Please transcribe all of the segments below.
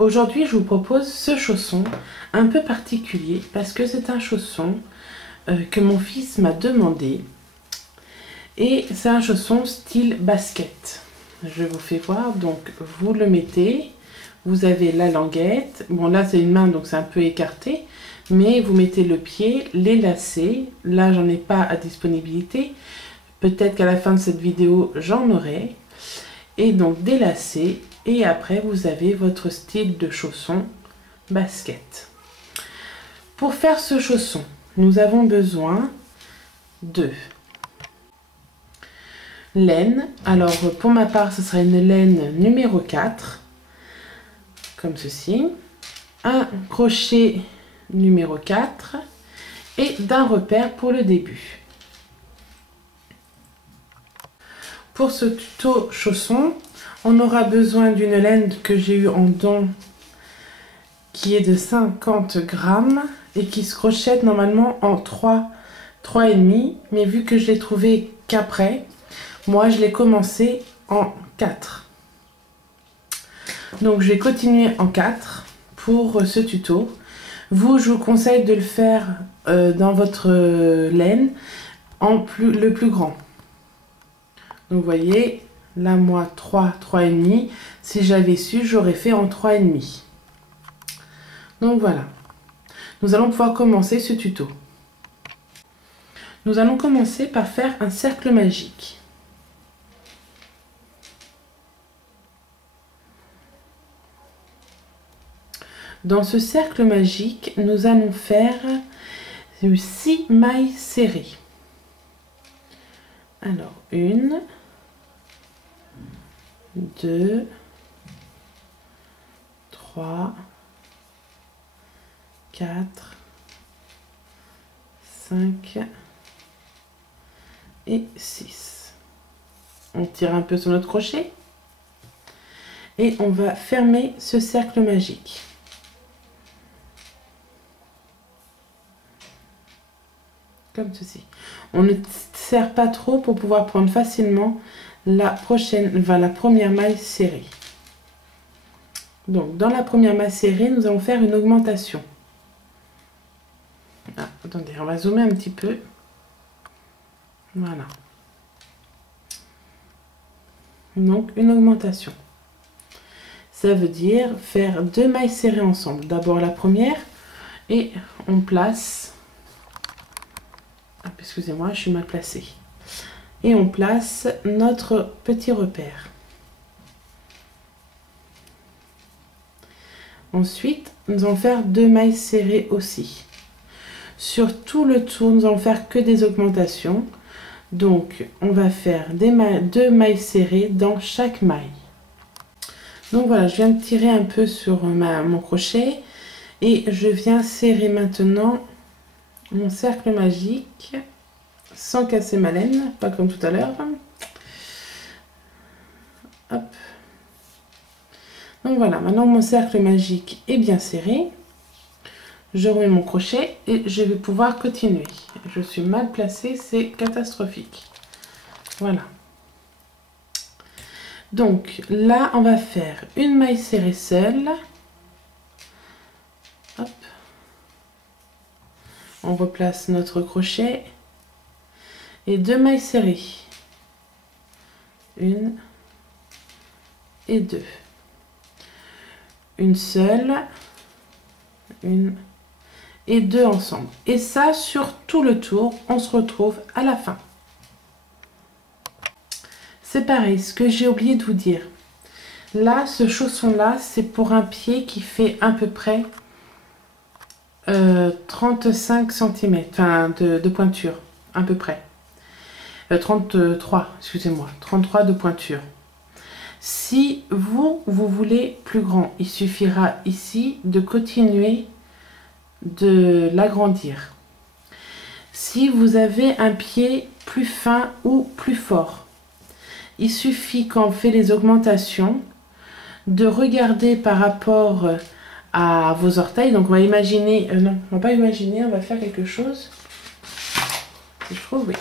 Aujourd'hui, je vous propose ce chausson un peu particulier parce que c'est un chausson que mon fils m'a demandé et c'est un chausson style basket. Je vous fais voir, donc vous le mettez, vous avez la languette, bon là c'est une main donc c'est un peu écarté, mais vous mettez le pied, les lacets, là j'en ai pas à disponibilité, peut-être qu'à la fin de cette vidéo j'en aurai, et donc des lacets, et après vous avez votre style de chausson basket. Pour faire ce chausson, nous avons besoin de laine. Alors pour ma part ce sera une laine numéro 4 comme ceci, un crochet numéro 4 et d'un repère pour le début. Pour ce tuto chausson, on aura besoin d'une laine que j'ai eu en don qui est de 50 grammes et qui se crochette normalement en 3,5, mais vu que je l'ai trouvé qu'après, moi je l'ai commencé en 4. Donc je vais continuer en 4 pour ce tuto. Vous, je vous conseille de le faire dans votre laine le plus grand. Donc vous voyez, là moi 3,5. Si j'avais su, j'aurais fait en 3,5. Donc voilà. Nous allons pouvoir commencer ce tuto. Nous allons commencer par faire un cercle magique. Dans ce cercle magique, nous allons faire 6 mailles serrées. Alors, 1, 2, 3, 4, 5 et 6. On tire un peu sur notre crochet et on va fermer ce cercle magique. Comme ceci. On ne serre pas trop pour pouvoir prendre facilement la première maille serrée. Donc dans la première maille serrée, nous allons faire une augmentation. Ah, attendez, on va zoomer un petit peu. Voilà. Donc une augmentation. Ça veut dire faire 2 mailles serrées ensemble. D'abord la première et on place. Excusez-moi, je suis mal placée. Et on place notre petit repère. Ensuite, nous allons faire 2 mailles serrées aussi. Sur tout le tour, nous allons faire que des augmentations. Donc, on va faire 2 mailles serrées dans chaque maille. Donc voilà, je viens de tirer un peu sur mon crochet et je viens serrer maintenant mon cercle magique sans casser ma laine, pas comme tout à l'heure. Hop. Donc voilà, maintenant mon cercle magique est bien serré. Je remets mon crochet et je vais pouvoir continuer. Je suis mal placée, c'est catastrophique. Voilà. Donc là, on va faire une maille serrée seule. Hop. On replace notre crochet et 2 mailles serrées. 1 et 2. Une seule, 1 et 2 ensemble. Et ça sur tout le tour, on se retrouve à la fin. C'est pareil, ce que j'ai oublié de vous dire. Là, ce chausson-là, c'est pour un pied qui fait à peu près 35 cm, enfin de pointure, à peu près. 33, excusez-moi, 33 de pointure. Si vous voulez plus grand, il suffira ici de continuer de l'agrandir. Si vous avez un pied plus fin ou plus fort, il suffit quand on fait les augmentations de regarder par rapport à vos orteils. Donc on va imaginer, non, on va pas imaginer, on va faire quelque chose. Si je trouve, oui.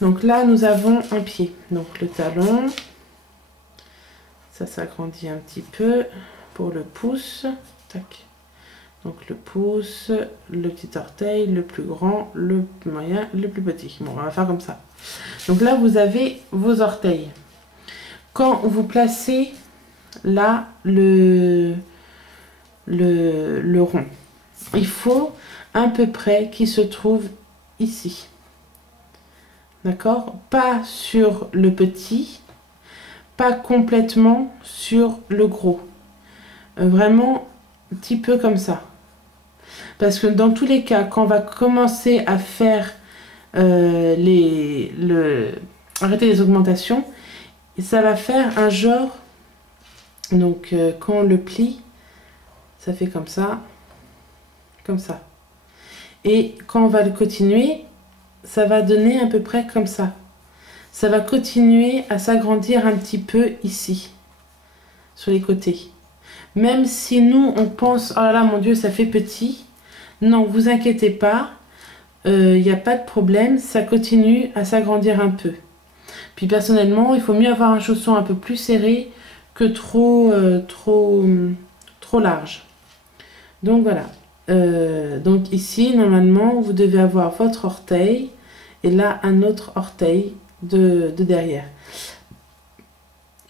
Donc là, nous avons un pied. Donc le talon, ça s'agrandit un petit peu. pour le pouce. Tac. Donc le pouce, le petit orteil, le plus grand, le moyen, le plus petit. Bon, on va faire comme ça. Donc là, vous avez vos orteils. Quand vous placez là le rond, il faut à peu près qu'il se trouve ici. D'accord? Pas sur le petit, pas complètement sur le gros. Vraiment un petit peu comme ça. Parce que dans tous les cas, quand on va commencer à faire arrêter les augmentations, ça va faire un genre, donc quand on le plie, ça fait comme ça. Et quand on va le continuer, ça va donner à peu près comme ça. Ça va continuer à s'agrandir un petit peu ici, sur les côtés. Même si nous, on pense, oh là là, mon Dieu, ça fait petit. Non, vous inquiétez pas, il n'y a pas de problème, ça continue à s'agrandir un peu. Puis personnellement, il faut mieux avoir un chausson un peu plus serré que trop large. Donc voilà. Donc ici, normalement, vous devez avoir votre orteil et là, un autre orteil de derrière.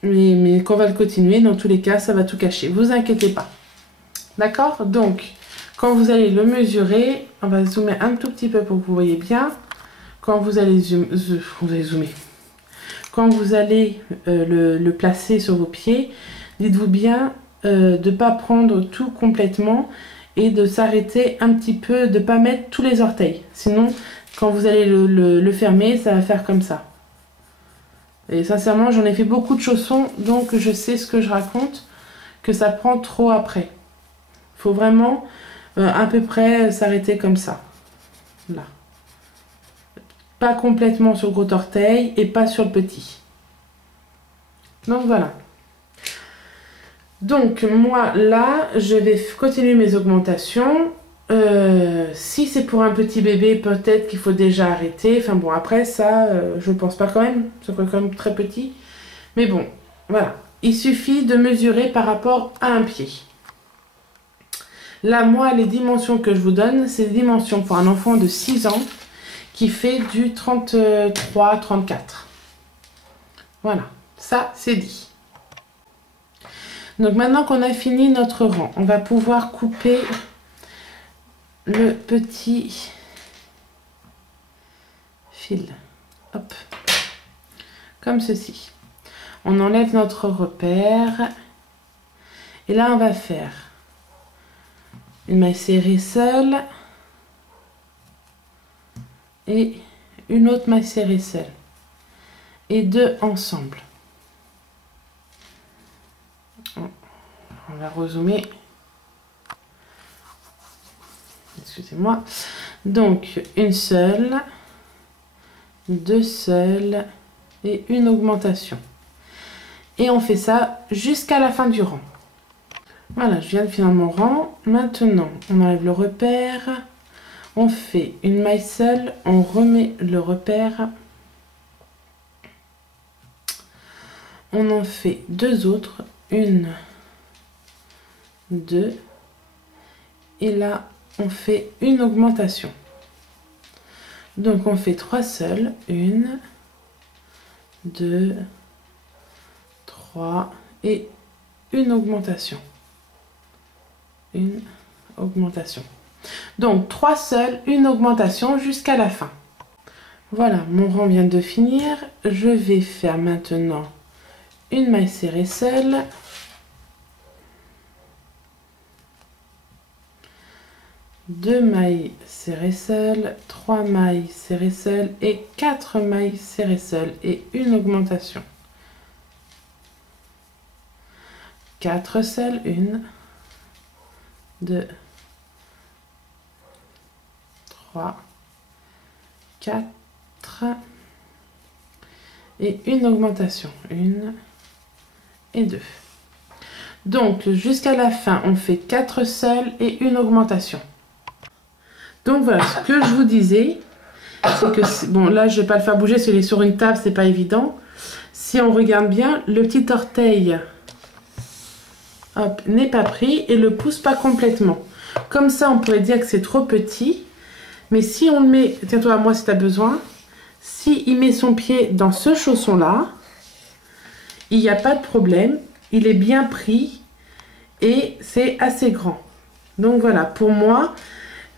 Mais quand on va le continuer, dans tous les cas, ça va tout cacher. Vous inquiétez pas. D'accord? Donc, quand vous allez le mesurer, on va zoomer un tout petit peu pour que vous voyez bien. Quand vous allez zoomer. Quand vous allez le placer sur vos pieds, dites-vous bien de ne pas prendre tout complètement et de s'arrêter un petit peu, de ne pas mettre tous les orteils. Sinon, quand vous allez le fermer, ça va faire comme ça. Et sincèrement, j'en ai fait beaucoup de chaussons, donc je sais ce que je raconte, que ça prend trop après. Il faut vraiment à peu près s'arrêter comme ça. Là. Pas complètement sur le gros orteil et pas sur le petit. Donc voilà. Donc moi là, je vais continuer mes augmentations. Si c'est pour un petit bébé, peut-être qu'il faut déjà arrêter. Enfin bon, après ça, je pense pas quand même. Ça fait quand même très petit. Mais bon, voilà. Il suffit de mesurer par rapport à un pied. Là, moi, les dimensions que je vous donne, c'est des dimensions pour un enfant de 6 ans qui fait du 33-34. Voilà, ça c'est dit. Donc maintenant qu'on a fini notre rang, on va pouvoir couper le petit fil. Hop, comme ceci. On enlève notre repère. Et là, on va faire une maille serrée seule et une autre maille serrée seule. Et deux ensemble. On va rezoomer. Excusez-moi. Donc, une seule, deux seules et une augmentation. Et on fait ça jusqu'à la fin du rang. Voilà, je viens de finir mon rang. Maintenant, on enlève le repère. On fait une maille seule. On remet le repère. On en fait deux autres. Une, deux. Et là, on fait une augmentation. Donc, on fait trois seules. Une, deux, trois et une augmentation. Une augmentation. Donc, trois seules, une augmentation jusqu'à la fin. Voilà, mon rang vient de finir. Je vais faire maintenant une maille serrée seule. Deux mailles serrées seules, trois mailles serrées seules et quatre mailles serrées seules et une augmentation. Quatre seules, une, deux, trois, quatre et une augmentation, une et deux. Donc jusqu'à la fin, on fait quatre seules et une augmentation. Donc voilà, ce que je vous disais, c'est que, bon là je vais pas le faire bouger, parce qu'il est sur une table, c'est pas évident. Si on regarde bien, le petit orteil hop, n'est pas pris et le pousse pas complètement. Comme ça, on pourrait dire que c'est trop petit. Mais si on le met, tiens-toi à moi si tu as besoin, si il met son pied dans ce chausson-là, il n'y a pas de problème. Il est bien pris et c'est assez grand. Donc voilà, pour moi,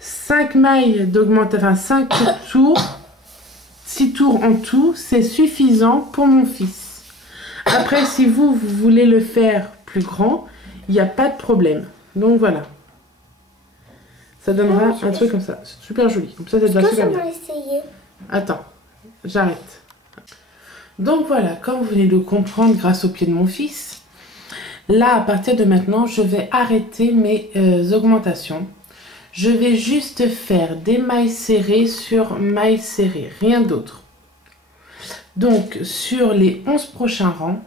5 mailles d'augmentation, enfin 5 tours, 6 tours en tout, c'est suffisant pour mon fils. Après, si vous voulez le faire plus grand, il n'y a pas de problème. Donc voilà. Ça donnera un truc comme ça. C'est super joli. Comme ça, c'est déjà super bien. Attends, j'arrête. Donc voilà, comme vous venez de le comprendre grâce au pied de mon fils, là, à partir de maintenant, je vais arrêter mes augmentations. Je vais juste faire des mailles serrées sur mailles serrées, rien d'autre. Donc, sur les 11 prochains rangs,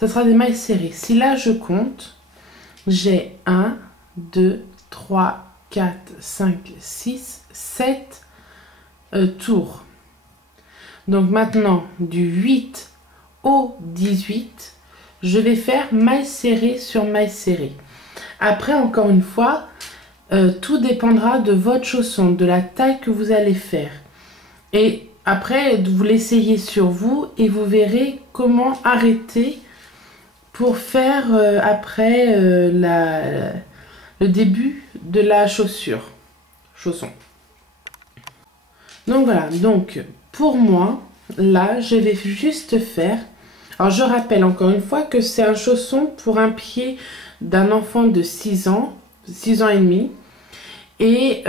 ça sera des mailles serrées. Si là, je compte, j'ai 1, 2, 3, 4, 5, 6, 7 tours. Donc maintenant, du 8 au 18, je vais faire maille serrée sur maille serrée. Après, encore une fois, tout dépendra de votre chausson, de la taille que vous allez faire. Et après, vous l'essayez sur vous et vous verrez comment arrêter pour faire après le début de la chausson. Donc voilà, donc pour moi, là, je vais juste faire... Alors je rappelle encore une fois que c'est un chausson pour un pied d'un enfant de 6 ans, 6 ans et demi, et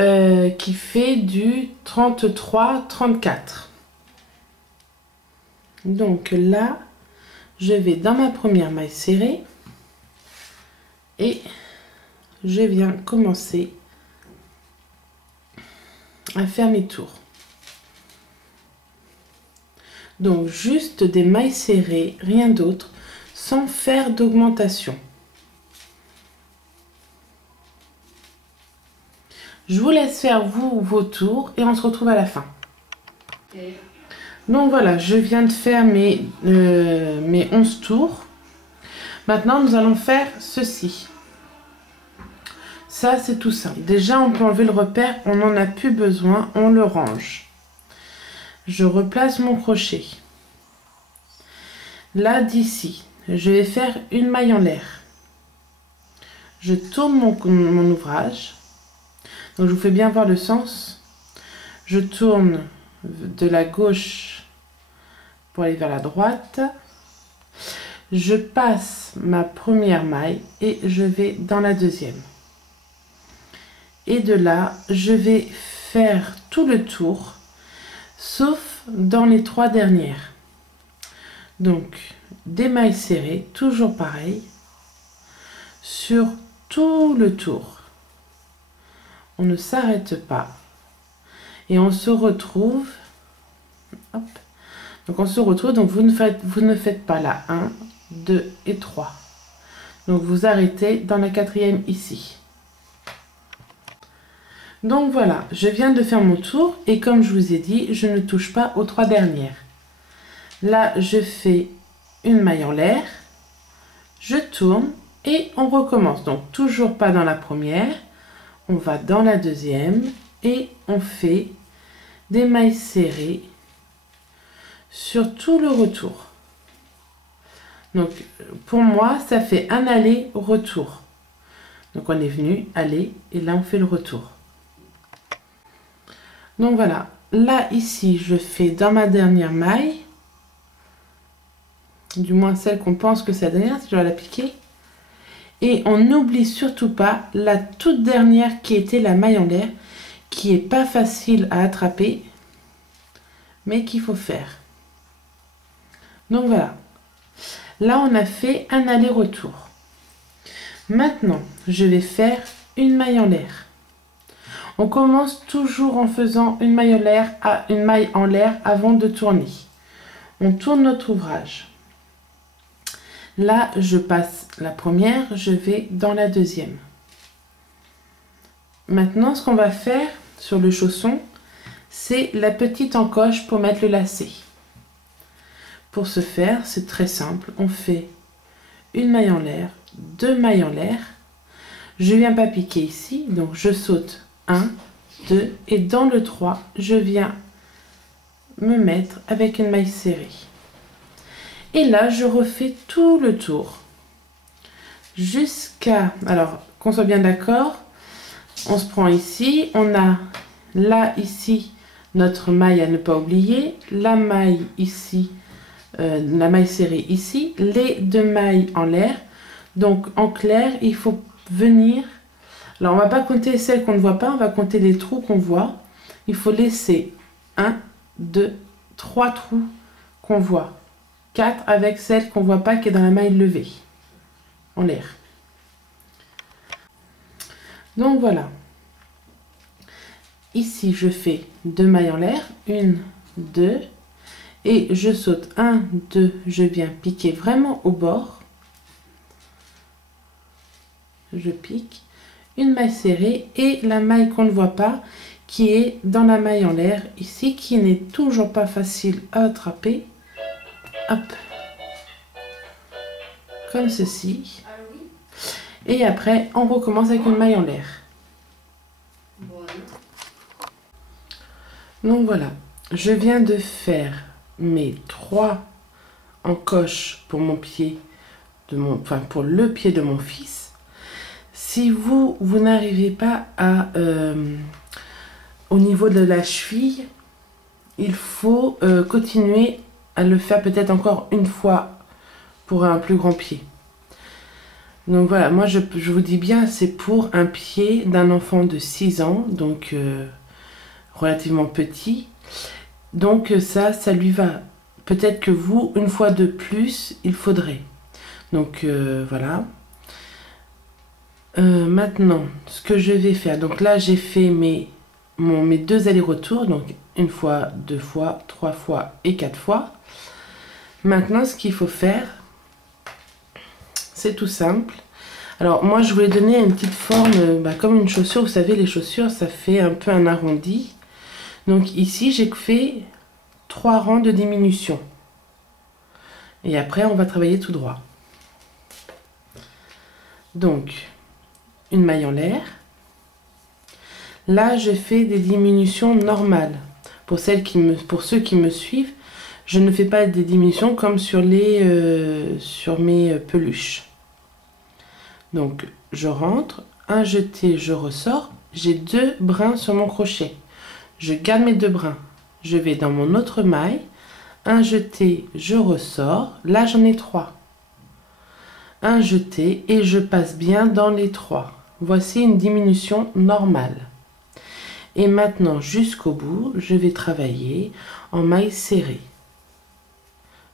qui fait du 33-34. Donc là, je vais dans ma première maille serrée et je viens commencer à faire mes tours. Donc juste des mailles serrées, rien d'autre, sans faire d'augmentation. Je vous laisse faire vos tours et on se retrouve à la fin. Okay. Donc voilà, je viens de faire mes 11 tours. Maintenant, nous allons faire ceci. Ça, c'est tout simple. Déjà, on peut enlever le repère, on n'en a plus besoin, on le range. Je replace mon crochet. Là, d'ici, je vais faire une maille en l'air. Je tourne mon ouvrage. Donc, je vous fais bien voir le sens. Je tourne de la gauche pour aller vers la droite. Je passe ma première maille et je vais dans la deuxième. Et de là, je vais faire tout le tour, sauf dans les 3 dernières. Donc, des mailles serrées, toujours pareil, sur tout le tour. On ne s'arrête pas. Et on se retrouve. Hop. Donc, on se retrouve. Donc, vous ne faites pas la 1, 2 et 3. Donc, vous arrêtez dans la 4e ici. Donc voilà, je viens de faire mon tour et comme je vous ai dit, je ne touche pas aux 3 dernières. Là, je fais une maille en l'air, je tourne et on recommence. Donc toujours pas dans la première, on va dans la deuxième et on fait des mailles serrées sur tout le retour. Donc pour moi, ça fait un aller-retour. Donc on est venu, aller et là on fait le retour. Donc voilà, là ici je fais dans ma dernière maille, du moins celle qu'on pense que c'est la dernière, si je dois l'appliquer. Et on n'oublie surtout pas la toute dernière qui était la maille en l'air, qui est pas facile à attraper, mais qu'il faut faire. Donc voilà, là on a fait un aller-retour. Maintenant, je vais faire une maille en l'air. On commence toujours en faisant une maille en l'air avant de tourner. On tourne notre ouvrage. Là, je passe la première, je vais dans la deuxième. Maintenant, ce qu'on va faire sur le chausson, c'est la petite encoche pour mettre le lacet. Pour ce faire, c'est très simple. On fait une maille en l'air, 2 mailles en l'air. Je viens pas piquer ici, donc je saute 1, 2 et dans le 3, je viens me mettre avec une maille serrée. Et là, je refais tout le tour jusqu'à, alors qu'on soit bien d'accord, on se prend ici, on a là ici notre maille à ne pas oublier, la maille ici, la maille serrée ici, les 2 mailles en l'air. Donc en clair, il faut venir, alors on va pas compter celles qu'on ne voit pas, on va compter les trous qu'on voit. Il faut laisser 1, 2, 3 trous qu'on voit, 4 avec celle qu'on voit pas qui est dans la maille levée en l'air. Donc voilà, ici je fais 2 mailles en l'air, 1, 2 et je saute 1, 2, je viens piquer vraiment au bord, je pique une maille serrée et la maille qu'on ne voit pas qui est dans la maille en l'air ici, qui n'est toujours pas facile à attraper. Hop, comme ceci. Et après on recommence avec une maille en l'air. Donc voilà, je viens de faire mes 3 encoches pour mon pied de mon, enfin pour le pied de mon fils. Si vous n'arrivez pas à au niveau de la cheville, il faut continuer à le faire peut-être encore une fois pour un plus grand pied. Donc voilà, moi je vous dis bien, c'est pour un pied d'un enfant de 6 ans, donc relativement petit. Donc ça lui va. Peut-être que vous, une fois de plus, il faudrait. Donc voilà. Maintenant, ce que je vais faire, donc là j'ai fait mes 2 allers-retours, donc une fois, 2 fois, 3 fois et 4 fois. Maintenant, ce qu'il faut faire, c'est tout simple. Alors moi je voulais donner une petite forme comme une chaussure. Vous savez, les chaussures ça fait un peu un arrondi. Donc ici j'ai fait 3 rangs de diminution. Et après on va travailler tout droit. Donc une maille en l'air. Là je fais des diminutions normales. Pour ceux qui me suivent, je ne fais pas des diminutions comme sur mes peluches. Donc je rentre, un jeté, je ressors, j'ai 2 brins sur mon crochet. Je garde mes 2 brins, je vais dans mon autre maille, un jeté, je ressors, là j'en ai 3. Un jeté et je passe bien dans les 3. Voici une diminution normale. Et maintenant jusqu'au bout, je vais travailler en maille serrée.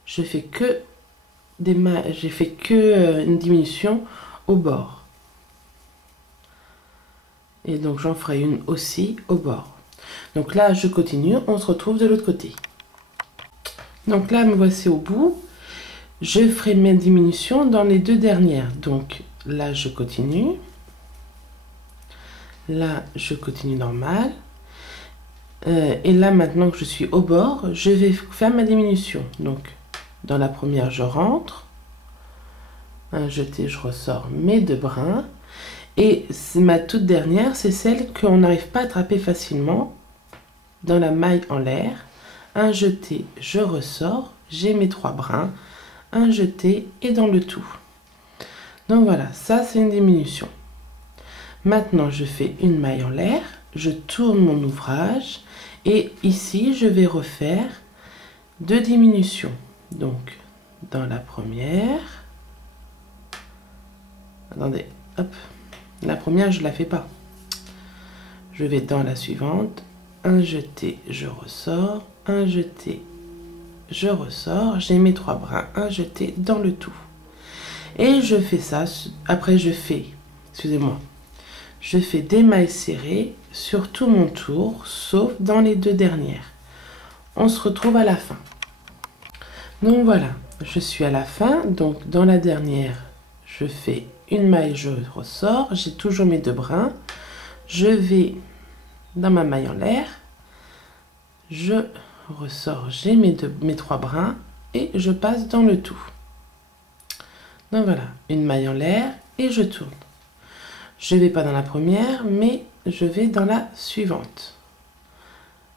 Je fais que des mailles, j'ai fait que une diminution au bord. Et donc j'en ferai une aussi au bord. Donc là je continue, on se retrouve de l'autre côté. Donc là me voici au bout. Je ferai mes diminutions dans les 2 dernières. Donc là je continue. Là je continue normal. Et là maintenant que je suis au bord, je vais faire ma diminution. Donc dans la première je rentre. Un jeté, je ressors mes 2 brins. Et ma toute dernière, c'est celle qu'on n'arrive pas à attraper facilement. Dans la maille en l'air, un jeté, je ressors, j'ai mes 3 brins, un jeté et dans le tout. Donc voilà, ça c'est une diminution. Maintenant, je fais une maille en l'air, je tourne mon ouvrage et ici, je vais refaire 2 diminutions. Donc, dans la première... Attendez, hop, la première je la fais pas. Je vais dans la suivante, un jeté, je ressors, un jeté, je ressors, j'ai mes 3 brins, un jeté dans le tout. Et je fais ça, après je fais, excusez-moi, je fais des mailles serrées sur tout mon tour, sauf dans les 2 dernières. On se retrouve à la fin. Donc voilà, je suis à la fin, donc dans la dernière, je fais une maille, je ressors, j'ai toujours mes 2 brins, je vais dans ma maille en l'air, je ressors, j'ai mes 3 brins et je passe dans le tout. Donc voilà, une maille en l'air et je tourne. Je ne vais pas dans la première, mais je vais dans la suivante.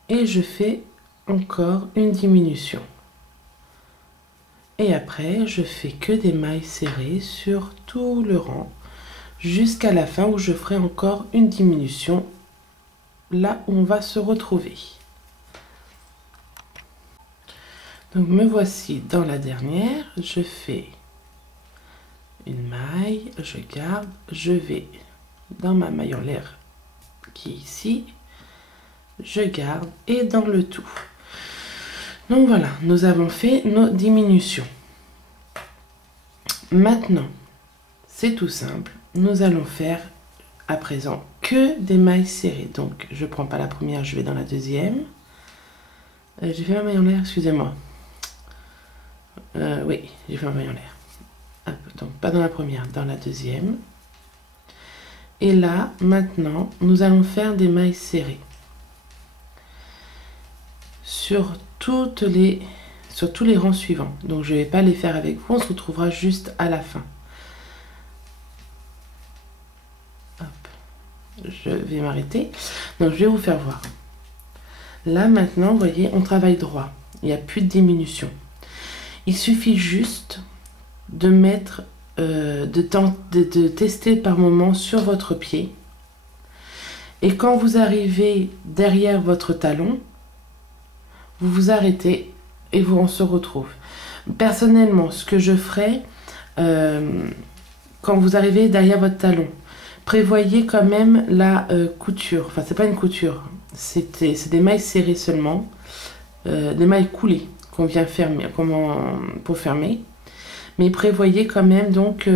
Et je fais encore une diminution. Et après, je fais que des mailles serrées sur tout le rang, jusqu'à la fin où je ferai encore une diminution, là où on va se retrouver. Donc me voici dans la dernière, je fais une maille, je garde, je vais dans ma maille en l'air qui est ici, je garde et dans le tout. Donc voilà, nous avons fait nos diminutions. Maintenant, c'est tout simple, nous allons faire à présent que des mailles serrées. Donc je prends pas la première, je vais dans la deuxième. J'ai fait ma maille en l'air, excusez-moi. Oui, j'ai fait ma maille en l'air. Donc pas dans la première, dans la deuxième. Et là, maintenant, nous allons faire des mailles serrées sur tous les rangs suivants. Donc je ne vais pas les faire avec vous, on se retrouvera juste à la fin. Hop. Je vais m'arrêter. Donc je vais vous faire voir. Là maintenant, vous voyez, on travaille droit. Il n'y a plus de diminution. Il suffit juste de mettre, de tester par moment sur votre pied. Et quand vous arrivez derrière votre talon, vous vous arrêtez et on se retrouve. Personnellement, ce que je ferai, quand vous arrivez derrière votre talon, prévoyez quand même la couture. Enfin, c'est pas une couture, c'est des mailles serrées seulement, des mailles coulées qu'on vient fermer, pour fermer. Mais prévoyez quand même donc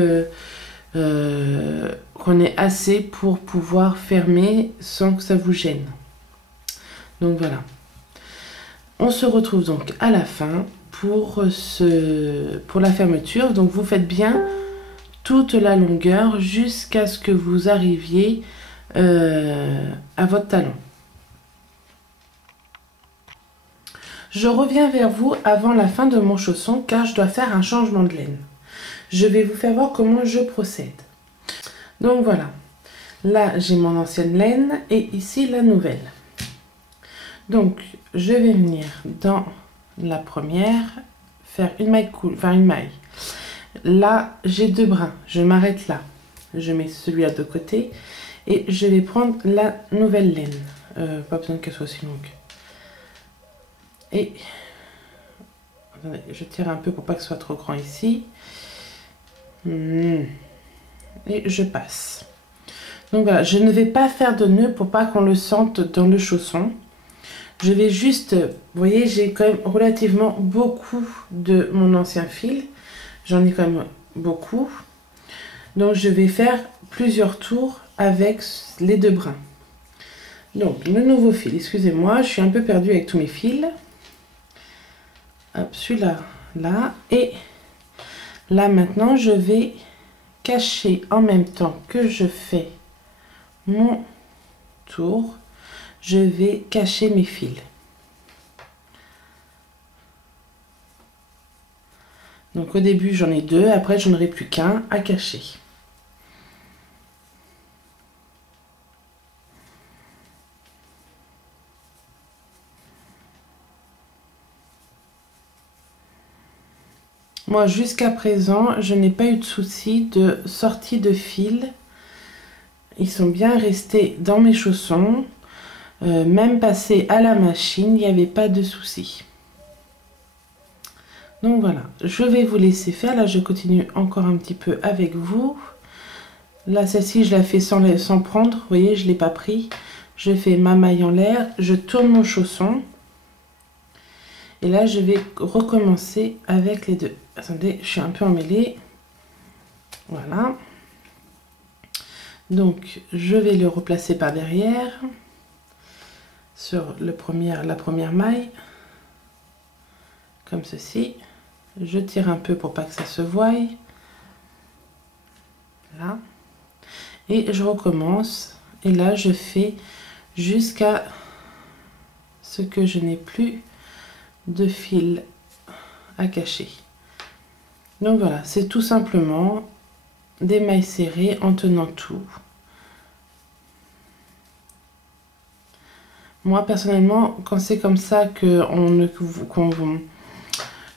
qu'on ait assez pour pouvoir fermer sans que ça vous gêne. Donc voilà. On se retrouve donc à la fin pour la fermeture. Donc vous faites bien toute la longueur jusqu'à ce que vous arriviez à votre talon. Je reviens vers vous avant la fin de mon chausson car je dois faire un changement de laine. Je vais vous faire voir comment je procède. Donc voilà, là j'ai mon ancienne laine et ici la nouvelle. Donc je vais venir dans la première, faire une maille une maille. Là j'ai deux brins, je m'arrête là. Je mets celui-là de côté et je vais prendre la nouvelle laine. Pas besoin qu'elle soit aussi longue. Et attendez, je tire un peu pour pas que ce soit trop grand ici. Et je passe. Donc voilà, je ne vais pas faire de nœud pour pas qu'on le sente dans le chausson. Je vais juste, vous voyez, j'ai quand même relativement beaucoup de mon ancien fil. J'en ai quand même beaucoup. Donc je vais faire plusieurs tours avec les deux brins. Donc le nouveau fil, excusez-moi, je suis un peu perdue avec tous mes fils. Hop, celui-là, là. Et là maintenant, je vais cacher en même temps que je fais mon tour. Je vais cacher mes fils. Donc au début j'en ai deux, après j'en aurai plus qu'un à cacher. Moi jusqu'à présent je n'ai pas eu de souci de sortie de fil. Ils sont bien restés dans mes chaussons. Même passé à la machine, il n'y avait pas de souci. Donc voilà, je vais vous laisser faire. Là, je continue encore un petit peu avec vous. Là, celle-ci, je la fais sans prendre. Vous voyez, je ne l'ai pas pris. Je fais ma maille en l'air. Je tourne mon chausson. Et là, je vais recommencer avec les deux. Attendez, je suis un peu emmêlée. Voilà. Donc, je vais le replacer par derrière. Sur la première maille. Comme ceci. Je tire un peu pour pas que ça se voie. Là. Et je recommence. Et là, je fais jusqu'à ce que je n'ai plus de fil à cacher. Donc voilà, c'est tout simplement des mailles serrées en tenant tout. Moi personnellement, quand c'est comme ça que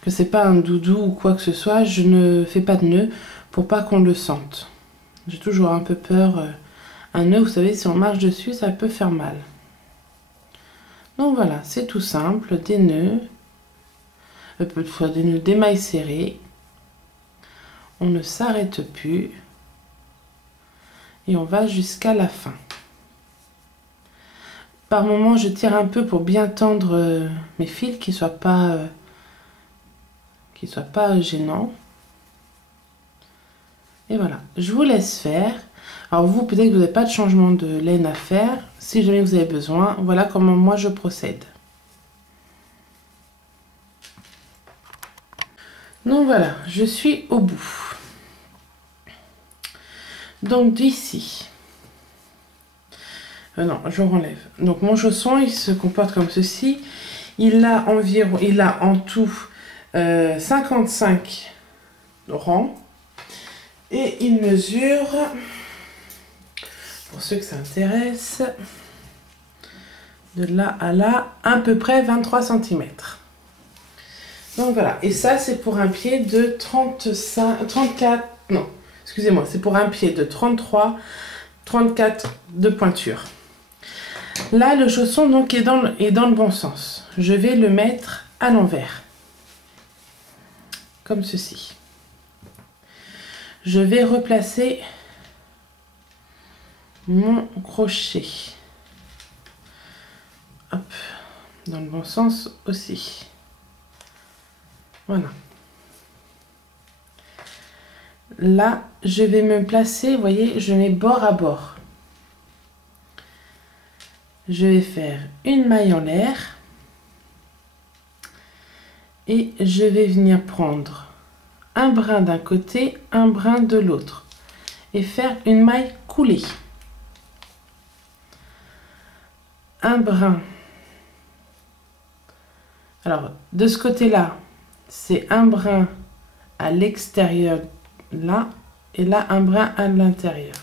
c'est pas un doudou ou quoi que ce soit, je ne fais pas de nœud pour pas qu'on le sente. J'ai toujours un peu peur. Un nœud, vous savez, si on marche dessus, ça peut faire mal. Donc voilà, c'est tout simple, des nœuds, des mailles serrées. On ne s'arrête plus et on va jusqu'à la fin. Par moment, je tire un peu pour bien tendre mes fils, qu'ils soient pas gênants. Et voilà, je vous laisse faire. Alors vous, peut-être que vous n'avez pas de changement de laine à faire. Si jamais vous avez besoin, voilà comment moi je procède. Donc voilà, je suis au bout. Donc d'ici, non, je renlève. Donc mon chausson, il se comporte comme ceci. Il a en tout 55 rangs. Et il mesure, pour ceux que ça intéresse, de là à là, à peu près 23 cm. Donc voilà, et ça c'est pour un pied de 34, non, excusez-moi, c'est pour un pied de 33, 34 de pointure. Là, le chausson donc est dans le bon sens. Je vais le mettre à l'envers, comme ceci. Je vais replacer mon crochet. Hop, dans le bon sens aussi. Voilà. Là, je vais me placer, vous voyez, je mets bord à bord. Je vais faire une maille en l'air. Et je vais venir prendre un brin d'un côté, un brin de l'autre. Et faire une maille coulée. Un brin. Alors, de ce côté-là, c'est un brin à l'extérieur, là, et là, un brin à l'intérieur.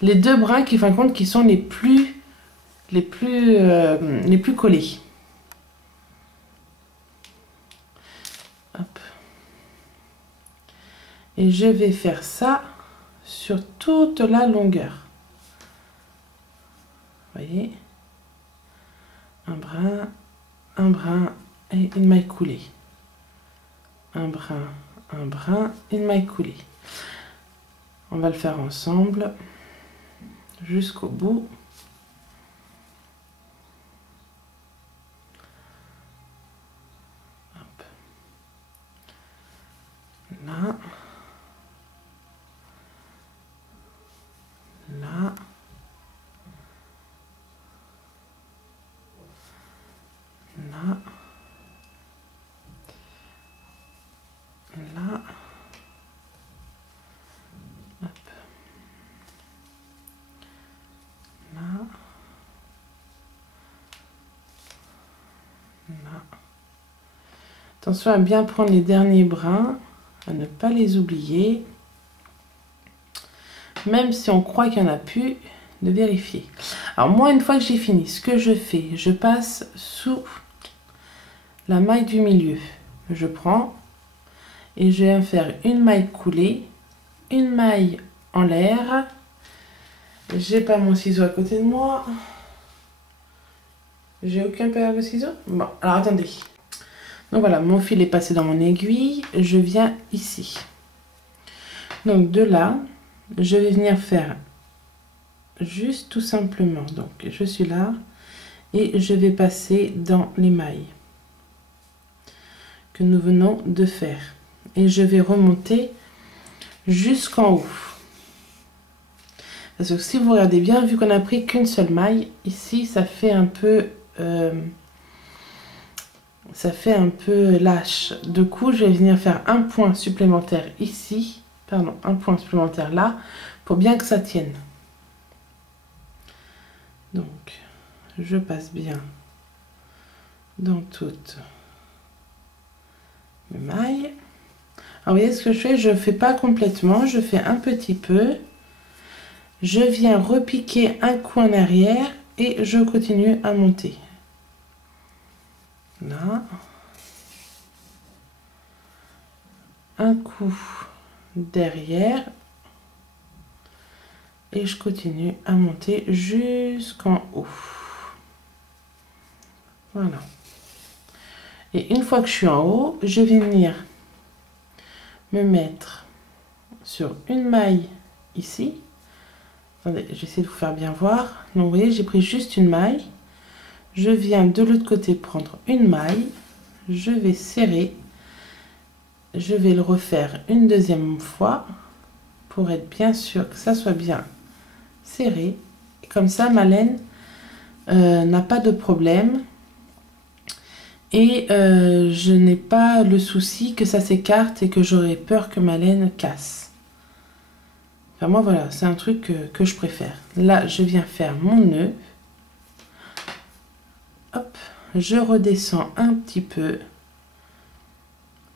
Les deux brins qui, fin compte, qui sont les plus collés. Hop. Et je vais faire ça sur toute la longueur. Vous voyez, un brin et une maille coulée. Un brin, une maille coulée. On va le faire ensemble jusqu'au bout. Hop. Là. Là. Là. Là. Hop. Là. Là. Attention à bien prendre les derniers brins, à ne pas les oublier. Même si on croit qu'il n'y en a plus, de vérifier. Alors moi, une fois que j'ai fini, ce que je fais, je passe sous la maille du milieu. Je prends et je viens faire une maille coulée, une maille en l'air. J'ai pas mon ciseau à côté de moi. J'ai aucun paire de ciseaux. Bon, alors attendez. Donc voilà, mon fil est passé dans mon aiguille. Je viens ici. Donc de là, je vais venir faire juste tout simplement. Donc je suis là et je vais passer dans les mailles que nous venons de faire. Et je vais remonter jusqu'en haut. Parce que si vous regardez bien, vu qu'on a pris qu'une seule maille, ici ça fait un peu lâche. Du coup, je vais venir faire un point supplémentaire ici, pardon, un point supplémentaire là, pour bien que ça tienne. Donc, je passe bien dans toutes mes mailles. Alors, vous voyez ce que je fais? Je ne fais pas complètement, je fais un petit peu. Je viens repiquer un coup en arrière et je continue à monter. Là. Un coup derrière. Et je continue à monter jusqu'en haut. Voilà. Et une fois que je suis en haut, je vais venir me mettre sur une maille ici. Attendez, j'essaie de vous faire bien voir. Donc, vous voyez, j'ai pris juste une maille. Je viens de l'autre côté prendre une maille. Je vais serrer. Je vais le refaire une deuxième fois pour être bien sûr que ça soit bien serré. Et comme ça, ma laine n'a pas de problème. Et je n'ai pas le souci que ça s'écarte et que j'aurais peur que ma laine casse. Enfin, moi, voilà, c'est un truc que je préfère. Là, je viens faire mon nœud. Hop, je redescends un petit peu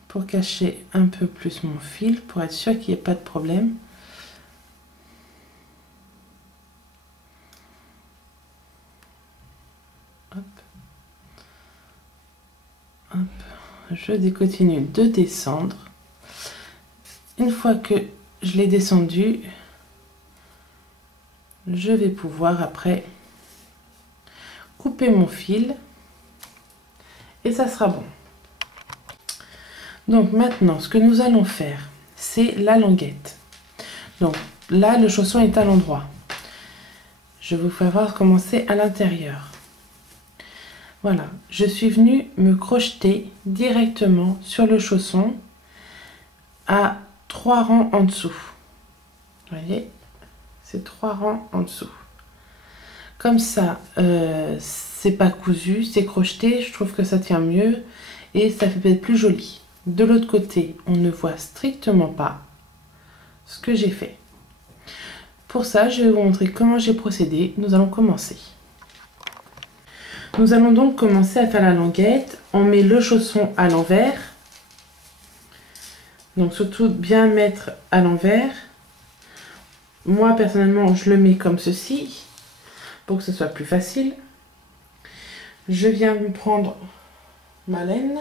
pour cacher un peu plus mon fil, pour être sûr qu'il n'y ait pas de problème. Hop. Hop. Je continue de descendre. Une fois que je l'ai descendu, je vais pouvoir après couper mon fil et ça sera bon. Donc maintenant, ce que nous allons faire, c'est la languette. Donc là, le chausson est à l'endroit. Je vais vous faire voir comment c'est à l'intérieur. Voilà, je suis venue me crocheter directement sur le chausson à 3 rangs en dessous. Vous voyez, c'est 3 rangs en dessous. Comme ça, c'est pas cousu, c'est crocheté, je trouve que ça tient mieux et ça fait peut-être plus joli. De l'autre côté, on ne voit strictement pas ce que j'ai fait. Pour ça, je vais vous montrer comment j'ai procédé. Nous allons commencer. Nous allons donc commencer à faire la languette. On met le chausson à l'envers. Donc surtout bien mettre à l'envers. Moi personnellement, je le mets comme ceci pour que ce soit plus facile. Je viens me prendre ma laine.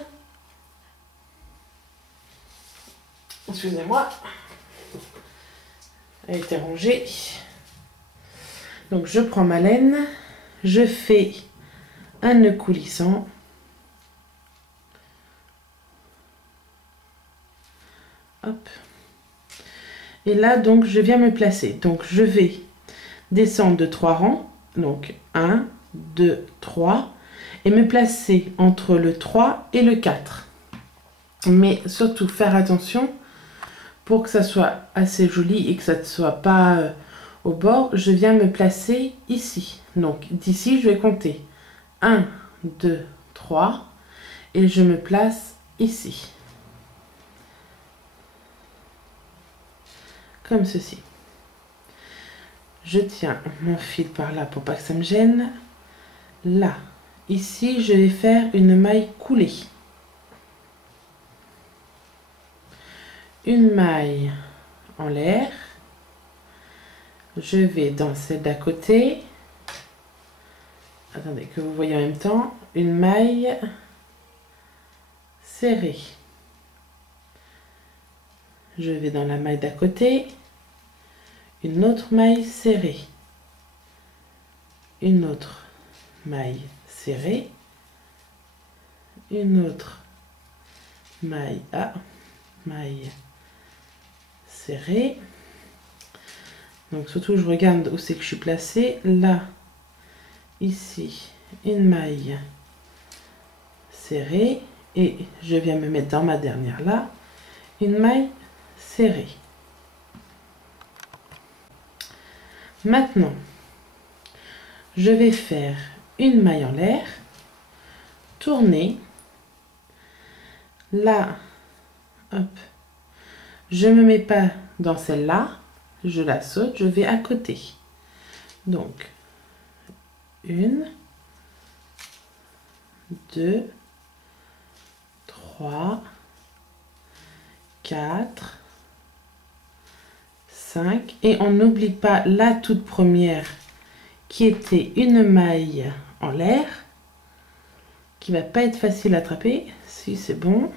Excusez-moi. Elle était rangée. Donc je prends ma laine. Je fais un nœud coulissant. Hop. Et là, donc, je viens me placer. Donc, je vais descendre de 3 rangs. Donc, 1, 2, 3. Et me placer entre le 3 et le 4. Mais surtout, faire attention pour que ça soit assez joli et que ça ne soit pas au bord. Je viens me placer ici. Donc, d'ici, je vais compter 1, 2, 3. Et je me place ici. Comme ceci. Je tiens mon fil par là pour pas que ça me gêne. Là, ici, je vais faire une maille coulée. Une maille en l'air. Je vais dans celle d'à côté. Attendez, que vous voyez en même temps. Une maille serrée. Je vais dans la maille d'à côté. Une autre maille serrée. Une autre maille serrée. Une autre maille maille serrée. Donc surtout je regarde où c'est que je suis placée. Là, ici, une maille serrée. Et je viens me mettre dans ma dernière là. Une maille serrée. Maintenant, je vais faire une maille en l'air, tourner, là, hop, je me mets pas dans celle-là, je la saute, je vais à côté. Donc, 1, 2, 3, 4, 5, et on n'oublie pas la toute première qui était une maille en l'air, qui va pas être facile à attraper, si c'est bon,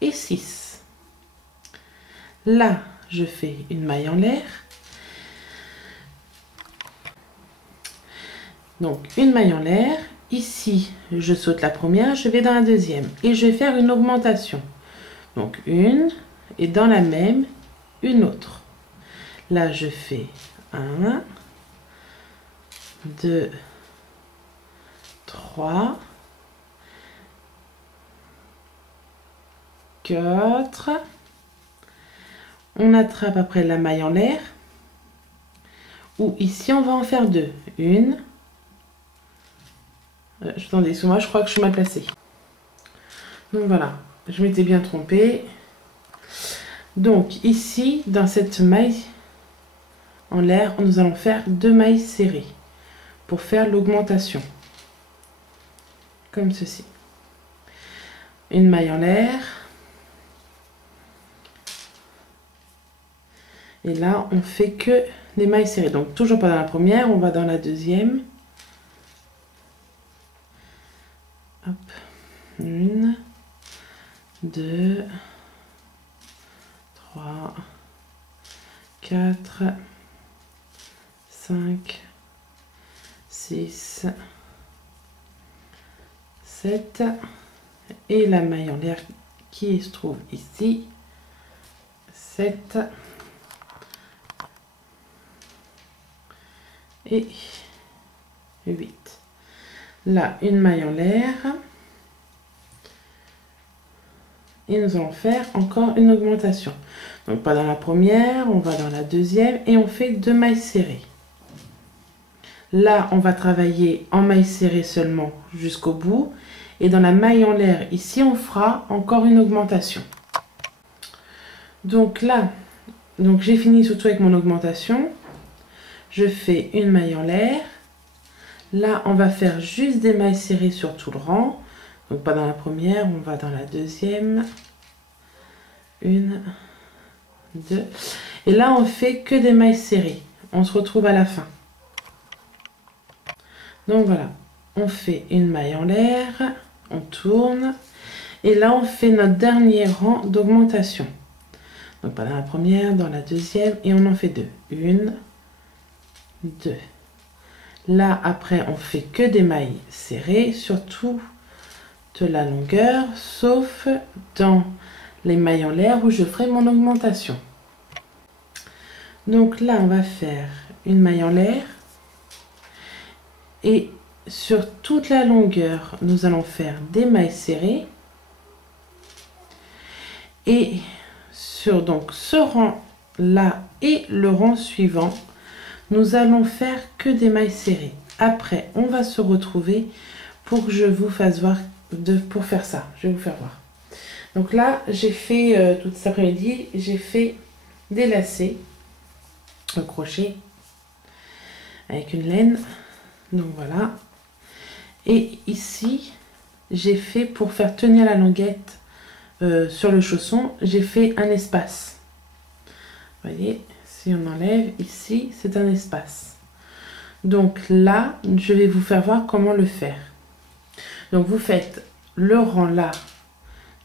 et 6. Là, je fais une maille en l'air, donc une maille en l'air, ici je saute la première, je vais dans la deuxième, et je vais faire une augmentation, donc une, et dans la même, une autre. Là, je fais 1, 2, 3, 4. On attrape après la maille en l'air. Ou ici, on va en faire 2. Une. Attendez, excusez-moi, je crois que je suis mal placée. Donc voilà, je m'étais bien trompée. Donc ici, dans cette maille en l'air, nous allons faire 2 mailles serrées pour faire l'augmentation. Comme ceci. Une maille en l'air. Et là, on fait que des mailles serrées. Donc toujours pas dans la première, on va dans la deuxième. Hop. 1, 2, 3, 4, 5, 6, 7, et la maille en l'air qui se trouve ici, 7 et 8. Là, une maille en l'air, et nous allons faire encore une augmentation. Donc pas dans la première, on va dans la deuxième et on fait 2 mailles serrées. Là, on va travailler en maille serrée seulement jusqu'au bout. Et dans la maille en l'air, ici, on fera encore une augmentation. Donc là, j'ai fini surtout avec mon augmentation. Je fais une maille en l'air. Là, on va faire juste des mailles serrées sur tout le rang. Donc pas dans la première, on va dans la deuxième. 1, 2. Et là, on fait que des mailles serrées. On se retrouve à la fin. Donc voilà, on fait une maille en l'air, on tourne, et là on fait notre dernier rang d'augmentation. Donc pas dans la première, dans la deuxième, et on en fait 2. 1, 2. Là après on fait que des mailles serrées sur toute la longueur, sauf dans les mailles en l'air où je ferai mon augmentation. Donc là on va faire une maille en l'air. Et sur toute la longueur, nous allons faire des mailles serrées. Et sur donc ce rang-là et le rang suivant, nous allons faire que des mailles serrées. Après, on va se retrouver pour que je vous fasse voir, pour faire ça. Je vais vous faire voir. Donc là, j'ai fait, tout cet après-midi, j'ai fait des lacets au crochet avec une laine. Donc voilà, et ici j'ai fait, pour faire tenir la languette sur le chausson, j'ai fait un espace. Vous voyez, si on enlève ici, c'est un espace. Donc là, je vais vous faire voir comment le faire. Donc vous faites le rang là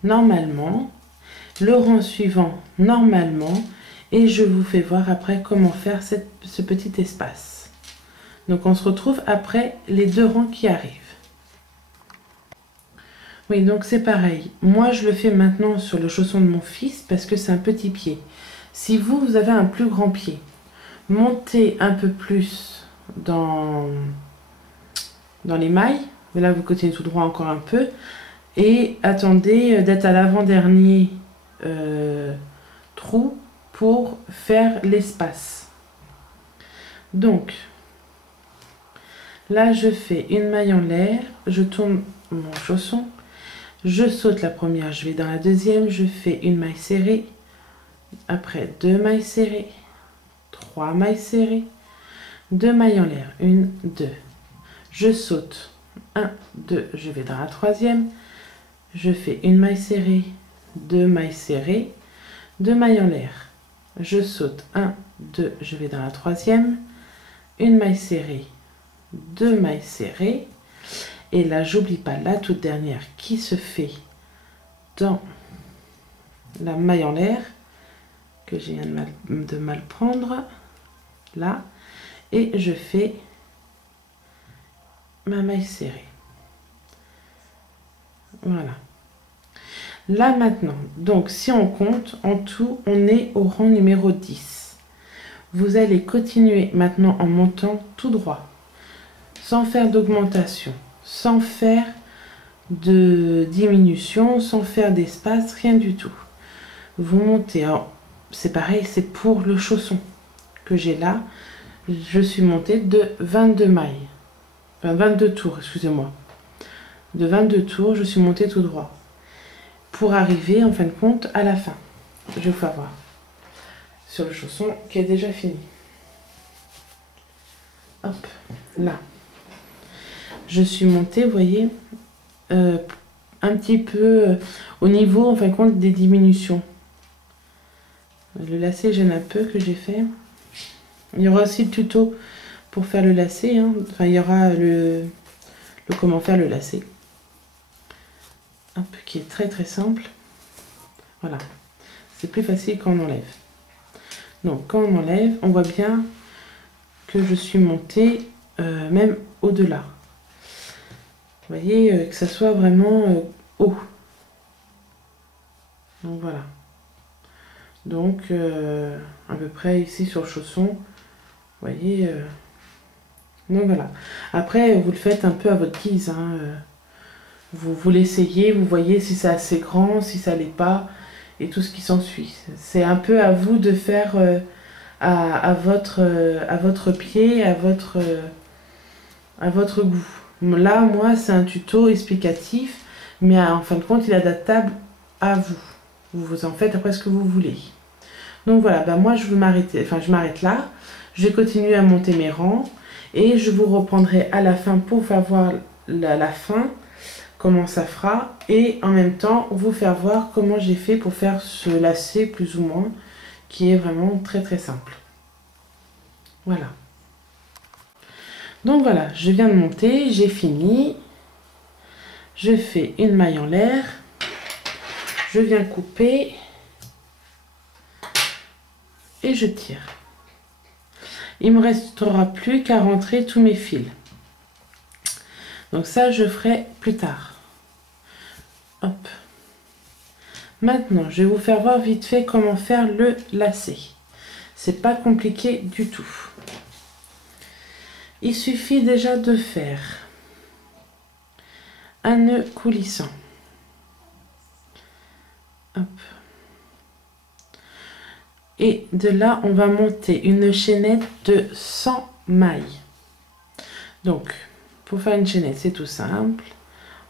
normalement, le rang suivant normalement, et je vous fais voir après comment faire ce petit espace. Donc on se retrouve après les 2 rangs qui arrivent. Oui, donc c'est pareil. Moi, je le fais maintenant sur le chausson de mon fils parce que c'est un petit pied. Si vous avez un plus grand pied, montez un peu plus dans les mailles. Mais là, vous continuez tout droit encore un peu. Et attendez d'être à l'avant-dernier trou pour faire l'espace. Donc, là, je fais une maille en l'air, je tourne mon chausson, je saute la première, je vais dans la deuxième, je fais une maille serrée, après 2 mailles serrées, 3 mailles serrées, 2 mailles en l'air, 1, 2. Je saute, 1, 2, je vais dans la troisième, je fais une maille serrée, 2 mailles serrées, 2 mailles en l'air. Je saute 1, 2, je vais dans la troisième, une maille serrée, 2 mailles serrées, et là j'oublie pas la toute dernière qui se fait dans la maille en l'air que j'ai de mal prendre là, et je fais ma maille serrée. Voilà. Là maintenant, donc si on compte, en tout, on est au rang numéro 10. Vous allez continuer maintenant en montant tout droit, sans faire d'augmentation, sans faire de diminution, sans faire d'espace, rien du tout. Vous montez, c'est pareil, c'est pour le chausson que j'ai là. Je suis montée de 22 mailles, enfin 22 tours, excusez-moi. De 22 tours, je suis montée tout droit pour arriver en fin de compte à la fin. Je vais vous faire voir sur le chausson qui est déjà fini. Hop, là. Je suis montée, vous voyez, un petit peu au niveau en fin de compte des diminutions. Le lacet gêne un peu que j'ai fait. Il y aura aussi le tuto pour faire le lacet, hein. Enfin, il y aura le comment faire le lacet. Hop, qui est très très simple. Voilà, c'est plus facile quand on enlève. Donc quand on enlève, on voit bien que je suis montée même au-delà. Vous voyez, que ça soit vraiment haut. Donc voilà. Donc à peu près ici sur le chausson, vous voyez. Donc voilà. Après, vous le faites un peu à votre guise, hein. Vous l'essayez, vous voyez si c'est assez grand, si ça l'est pas, et tout ce qui s'ensuit. C'est un peu à vous de faire à votre pied, à votre goût. Là, moi, c'est un tuto explicatif, mais en fin de compte, il est adaptable à vous. Vous en faites après ce que vous voulez. Donc voilà, ben moi, je m'arrête là. Je vais continuer à monter mes rangs, et je vous reprendrai à la fin pour faire voir la fin, comment ça fera, et en même temps vous faire voir comment j'ai fait pour faire ce lacet plus ou moins, qui est vraiment très très simple. Voilà. Donc voilà, je viens de monter, j'ai fini. Je fais une maille en l'air, je viens couper et je tire. Il me restera plus qu'à rentrer tous mes fils. Donc ça, je ferai plus tard. Hop. Maintenant, je vais vous faire voir vite fait comment faire le lacet. C'est pas compliqué du tout. Il suffit déjà de faire un nœud coulissant. Hop. Et de là, on va monter une chaînette de 100 mailles. Donc, pour faire une chaînette, c'est tout simple.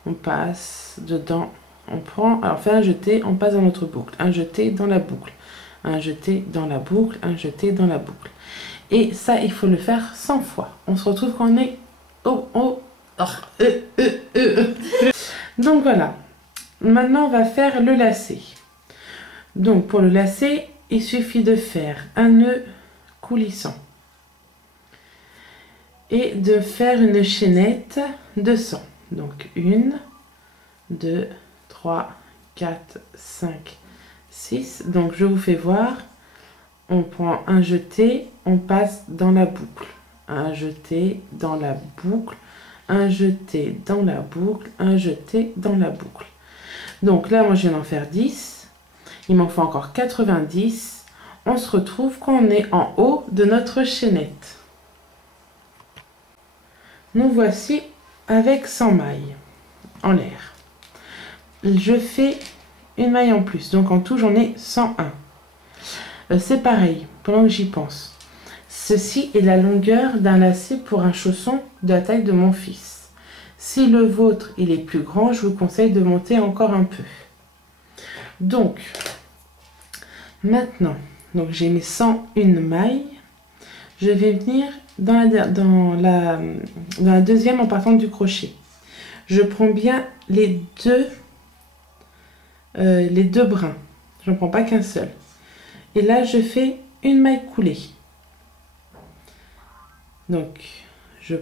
On passe dedans, on prend, alors fait un jeté, on passe dans notre boucle. Un jeté dans la boucle. Un jeté dans la boucle, un jeté dans la boucle. Et ça, il faut le faire 100 fois. On se retrouve quand on est Donc voilà. Maintenant, on va faire le lacet. Donc pour le lacet, il suffit de faire un nœud coulissant et de faire une chaînette de 100. Donc 1, 2, 3, 4, 5, 6. Donc je vous fais voir. On prend un jeté, on passe dans la boucle. Un jeté dans la boucle, un jeté dans la boucle, un jeté dans la boucle. Donc là, moi, je viens d'en faire 10. Il m'en faut encore 90. On se retrouve quand on est en haut de notre chaînette. Nous voici avec 100 mailles en l'air. Je fais une maille en plus. Donc en tout, j'en ai 101. C'est pareil, pendant que j'y pense. Ceci est la longueur d'un lacet pour un chausson de la taille de mon fils. Si le vôtre il est plus grand, je vous conseille de monter encore un peu. Donc, maintenant, j'ai mes 101 mailles. Je vais venir dans la deuxième en partant du crochet. Je prends bien les deux les deux brins. J'en prends pas qu'un seul. Et là, je fais une maille coulée. Donc, je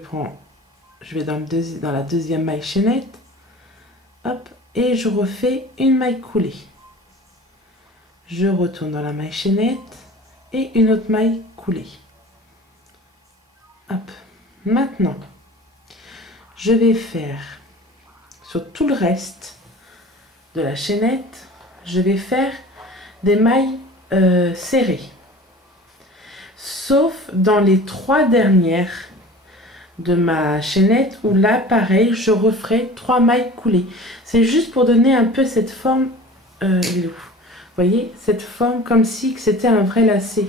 vais dans la deuxième maille chaînette. Hop, et je refais une maille coulée. Je retourne dans la maille chaînette et une autre maille coulée. Hop. Maintenant, je vais faire sur tout le reste de la chaînette, je vais faire des mailles serrées. Sauf dans les 3 dernières de ma chaînette où là, pareil, je referai 3 mailles coulées. C'est juste pour donner un peu cette forme, vous voyez, cette forme comme si c'était un vrai lacet.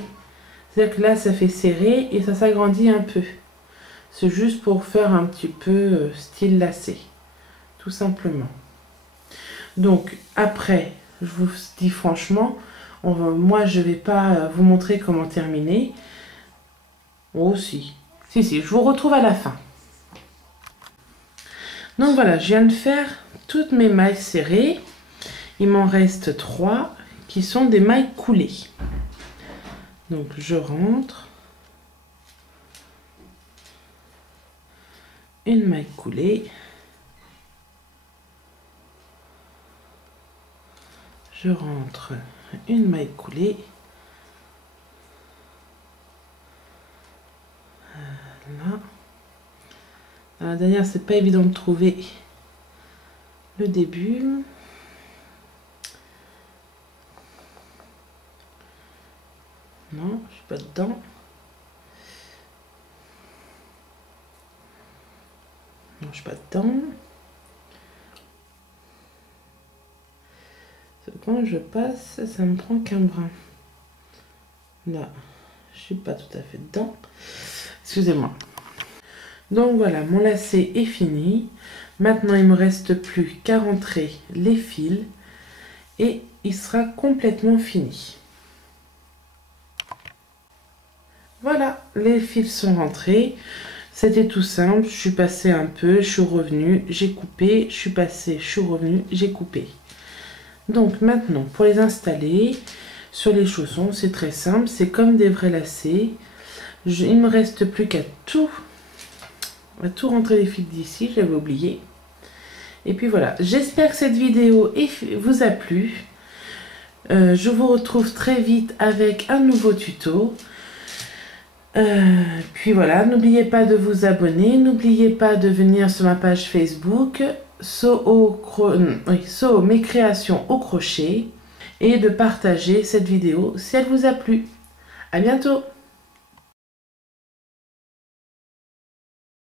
C'est-à-dire que là, ça fait serré et ça s'agrandit un peu. C'est juste pour faire un petit peu style lacet, tout simplement. Donc, après, je vous dis franchement, moi, je ne vais pas vous montrer comment terminer. Oh, si, je vous retrouve à la fin. Donc, voilà, je viens de faire toutes mes mailles serrées. Il m'en reste 3 qui sont des mailles coulées. Donc, je rentre. Une maille coulée. Je rentre une maille coulée. Là. La dernière, c'est pas évident de trouver le début. Non, je suis pas dedans. Non, je suis pas dedans. Quand je passe, ça me prend qu'un brin. Là, je suis pas tout à fait dedans. Excusez-moi. Donc voilà, mon lacet est fini. Maintenant, il me reste plus qu'à rentrer les fils et il sera complètement fini. Voilà, les fils sont rentrés. C'était tout simple. Je suis passée un peu, je suis revenue, j'ai coupé, je suis passée, je suis revenue, j'ai coupé. Donc maintenant, pour les installer sur les chaussons, c'est très simple. C'est comme des vrais lacets. Il ne me reste plus qu'à tout rentrer les fils d'ici. J'avais oublié. Et puis voilà. J'espère que cette vidéo vous a plu. Je vous retrouve très vite avec un nouveau tuto. Puis voilà. N'oubliez pas de vous abonner. N'oubliez pas de venir sur ma page Facebook. Mes créations au crochet et de partager cette vidéo si elle vous a plu. À bientôt!